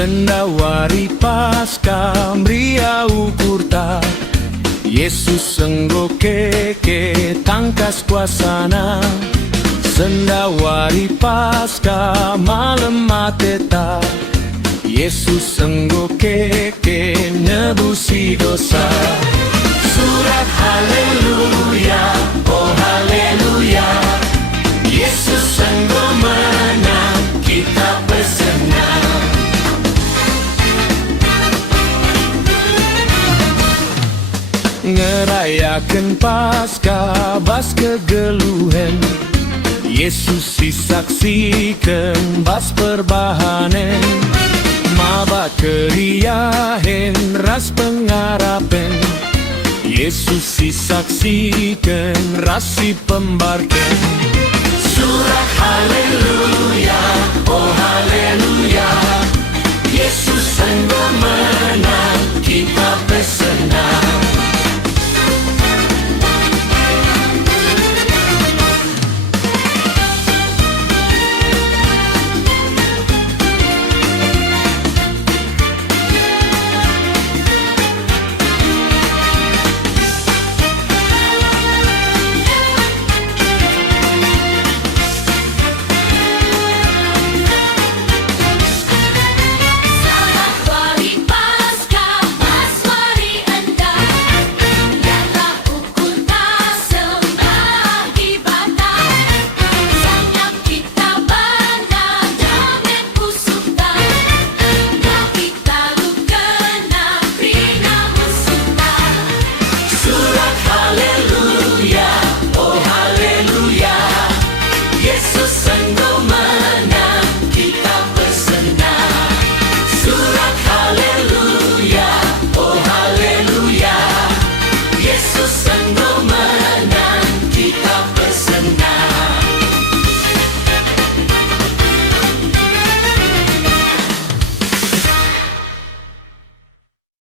Sendawari Paskah mria ukurta Yesus enggo keke tangkas kuasana. Sendawari Paskah malam mateta Yesus enggo keke nebusi dosa. Surat haleluya, oh haleluya, Yesus enggo menang, kita bersenang. Ngerayakan Paskah bas kegeluhan Yesus disaksikan bas perbahanen. Maba keriahen ras pengarapen Yesus disaksikan rasi pembarken. Surat haleluya, oh haleluya,